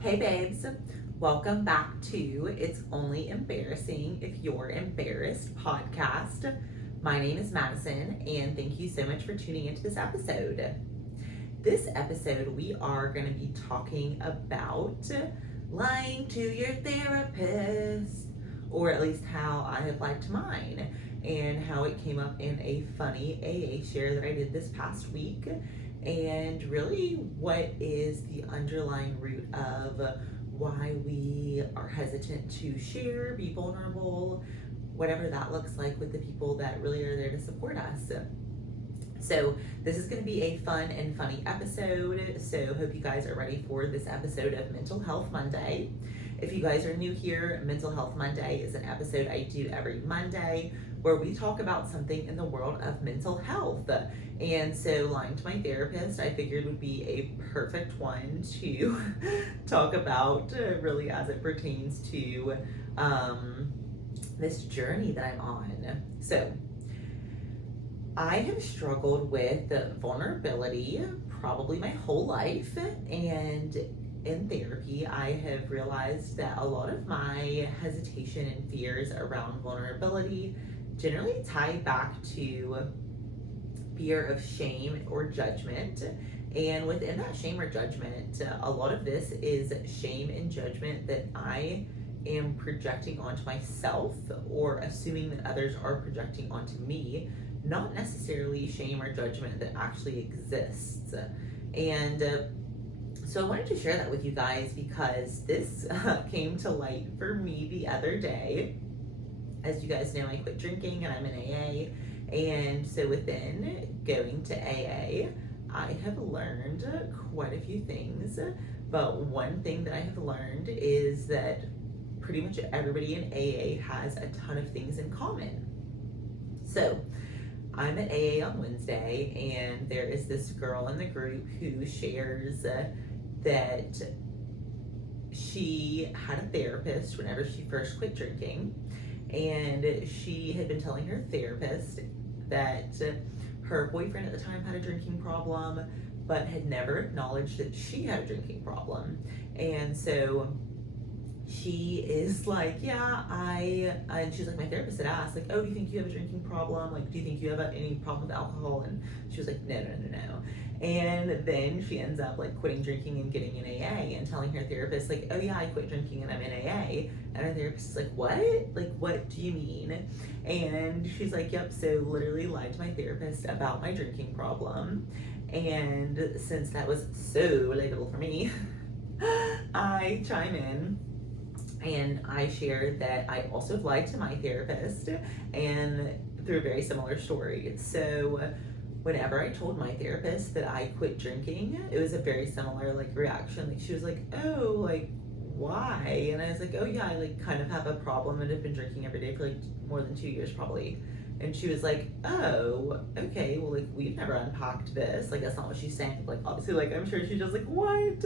Hey babes, welcome back to It's Only Embarrassing If You're Embarrassed podcast. My name is Madison, and thank you so much for tuning into this episode. This episode, we are going to be talking about lying to your therapist, or at least how I have lied to mine, and how it came up in a funny AA share that I did this past week. And really, what is the underlying root of why we are hesitant to share, be vulnerable, whatever that looks like with the people that really are there to support us. So this is going to be a fun and funny episode. So hope you guys are ready for this episode of Mental Health Monday. If you guys are new here, Mental Health Monday is an episode I do every Monday where we talk about something in the world of mental health. And so lying to my therapist, I figured would be a perfect one to talk about really as it pertains to this journey that I'm on. So I have struggled with vulnerability probably my whole life, and in therapy, I have realized that a lot of my hesitation and fears around vulnerability generally tie back to fear of shame or judgment. And within that shame or judgment, a lot of this is shame and judgment that I am projecting onto myself or assuming that others are projecting onto me, not necessarily shame or judgment that actually exists. And so I wanted to share that with you guys because this came to light for me the other day. As you guys know, I quit drinking and I'm in AA. And so within going to AA, I have learned quite a few things. But one thing that I have learned is that pretty much everybody in AA has a ton of things in common. So I'm at AA on Wednesday, and there is this girl in the group who shares that she had a therapist whenever she first quit drinking, and she had been telling her therapist that her boyfriend at the time had a drinking problem, but had never acknowledged that she had a drinking problem. And so she is like, and she's like, my therapist had asked, like, oh, do you think you have a drinking problem? Like, do you think you have any problem with alcohol? And she was like, no. And then she ends up like quitting drinking and getting in AA and telling her therapist, like, oh yeah, I quit drinking and I'm in AA. And her therapist is like, what? Like, what do you mean? And she's like, yep, so literally lied to my therapist about my drinking problem. And since that was so relatable for me, I chime in and I shared that I also lied to my therapist, and through a very similar story. So whenever I told my therapist that I quit drinking, it was a very similar like reaction. Like she was like, oh, like why? And I was like, oh yeah, I like kind of have a problem and have been drinking every day for like more than 2 years probably. And she was like, oh, okay, well, like, we've never unpacked this. Like, that's not what she's saying. Like, obviously, like, I'm sure she's just like, what?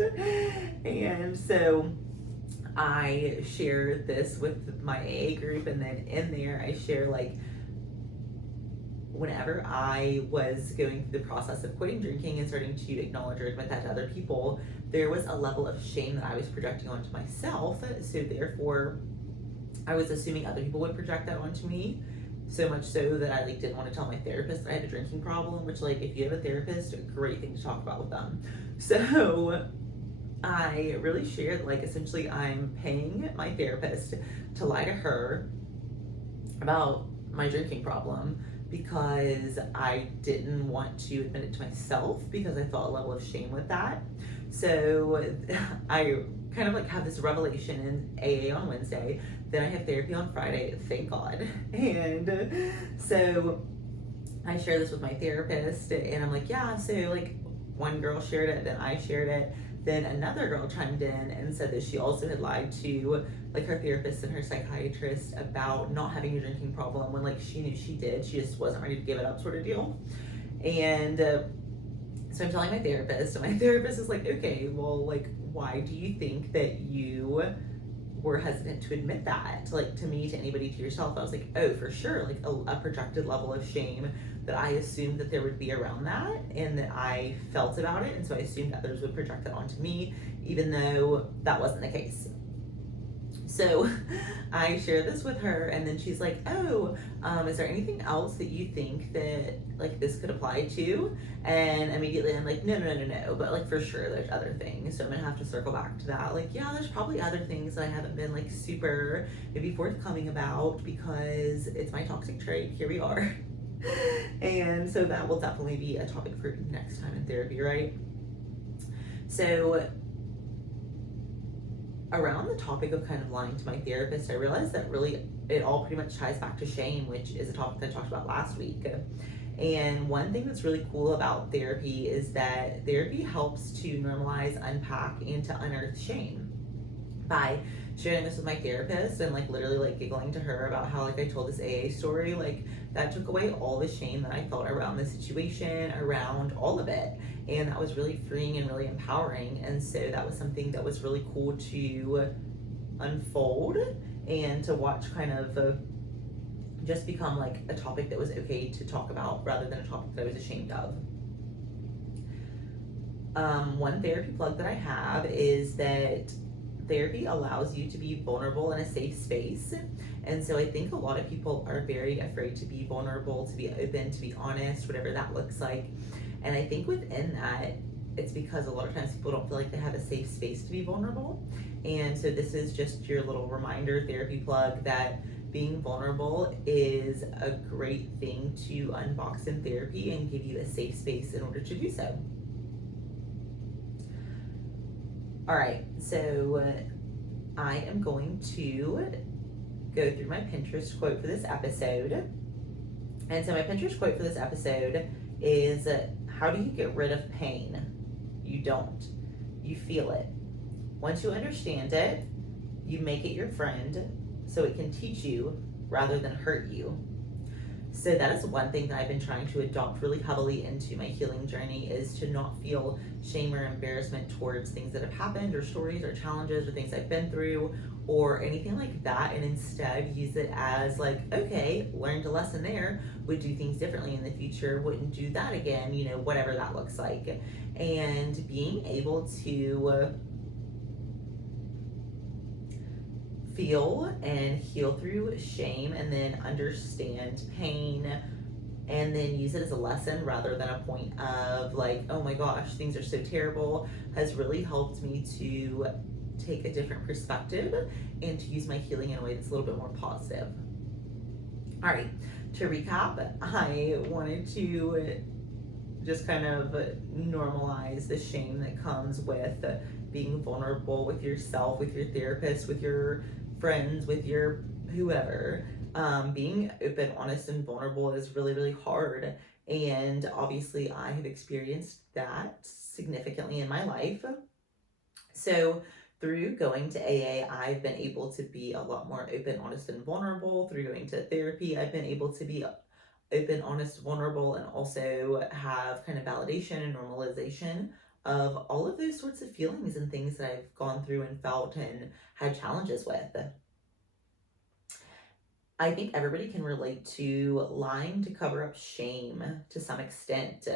And so I share this with my AA group, and then in there, I share, like, whenever I was going through the process of quitting drinking and starting to acknowledge or admit that to other people, there was a level of shame that I was projecting onto myself. So therefore, I was assuming other people would project that onto me. So much so that I like didn't want to tell my therapist that I had a drinking problem, which like if you have a therapist, a great thing to talk about with them. So I really shared like essentially I'm paying my therapist to lie to her about my drinking problem because I didn't want to admit it to myself because I felt a level of shame with that. So I kind of like have this revelation in AA on Wednesday. Then I have therapy on Friday, thank God. And so I share this with my therapist, and I'm like, yeah, so like one girl shared it, then I shared it, then another girl chimed in and said that she also had lied to like her therapist and her psychiatrist about not having a drinking problem when like she knew she did, she just wasn't ready to give it up sort of deal. And so I'm telling my therapist, and my therapist is like, okay, well, like, why do you think that you were hesitant to admit that, like to me, to anybody, to yourself. I was like, oh, for sure, like a projected level of shame that I assumed that there would be around that and that I felt about it. And so I assumed others would project that onto me, even though that wasn't the case. So I share this with her, and then she's like, oh, is there anything else that you think that like this could apply to? And immediately I'm like, no, but like for sure there's other things. So I'm gonna have to circle back to that. Like, yeah, there's probably other things that I haven't been like super maybe forthcoming about because it's my toxic trait. Here we are. And so that will definitely be a topic for next time in therapy, right? So around the topic of kind of lying to my therapist, I realized that really it all pretty much ties back to shame, which is a topic that I talked about last week. And one thing that's really cool about therapy is that therapy helps to normalize, unpack, and to unearth shame. By sharing this with my therapist and like literally like giggling to her about how like I told this AA story, like that took away all the shame that I felt around the situation, around all of it. And that was really freeing and really empowering. And so that was something that was really cool to unfold and to watch kind of just become like a topic that was okay to talk about rather than a topic that I was ashamed of. One therapy plug that I have is that therapy allows you to be vulnerable in a safe space. And so I think a lot of people are very afraid to be vulnerable, to be open, to be honest, whatever that looks like. And I think within that, it's because a lot of times people don't feel like they have a safe space to be vulnerable. And so this is just your little reminder, therapy plug, that being vulnerable is a great thing to unbox in therapy and give you a safe space in order to do so. All right, so I am going to go through my Pinterest quote for this episode. And so my Pinterest quote for this episode is, how do you get rid of pain? You don't. You feel it. Once you understand it, you make it your friend so it can teach you rather than hurt you. So that is one thing that I've been trying to adopt really heavily into my healing journey, is to not feel shame or embarrassment towards things that have happened or stories or challenges or things I've been through or anything like that, and instead use it as like, okay, learned a lesson there, would do things differently in the future, wouldn't do that again, you know, whatever that looks like. And being able to feel and heal through shame and then understand pain and then use it as a lesson rather than a point of like, oh my gosh, things are so terrible, has really helped me to take a different perspective and to use my healing in a way that's a little bit more positive. All right, to recap, I wanted to just kind of normalize the shame that comes with being vulnerable with yourself, with your therapist, with your friends, with your whoever. Being open, honest, and vulnerable is really, really hard. And obviously I have experienced that significantly in my life. So through going to AA, I've been able to be a lot more open, honest, and vulnerable. Through going to therapy, I've been able to be open, honest, vulnerable, and also have kind of validation and normalization of all of those sorts of feelings and things that I've gone through and felt and had challenges with. I think everybody can relate to lying to cover up shame to some extent.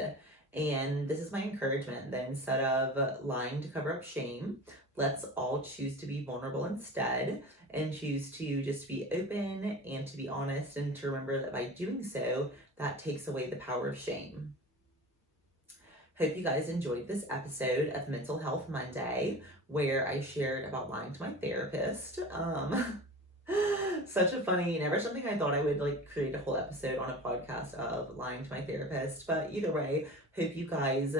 And this is my encouragement, that instead of lying to cover up shame, let's all choose to be vulnerable instead and choose to just be open and to be honest, and to remember that by doing so, that takes away the power of shame. Hope you guys enjoyed this episode of Mental Health Monday, where I shared about lying to my therapist. Such a funny, never something I thought I would like create a whole episode on a podcast of lying to my therapist, but either way, hope you guys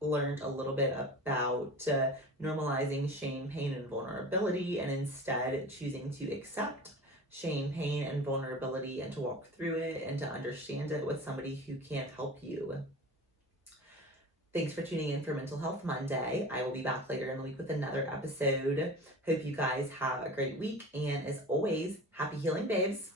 learned a little bit about normalizing shame, pain, and vulnerability, and instead choosing to accept shame, pain, and vulnerability and to walk through it and to understand it with somebody who can help you. Thanks for tuning in for Mental Health Monday. I will be back later in the week with another episode. Hope you guys have a great week, and as always, happy healing, babes.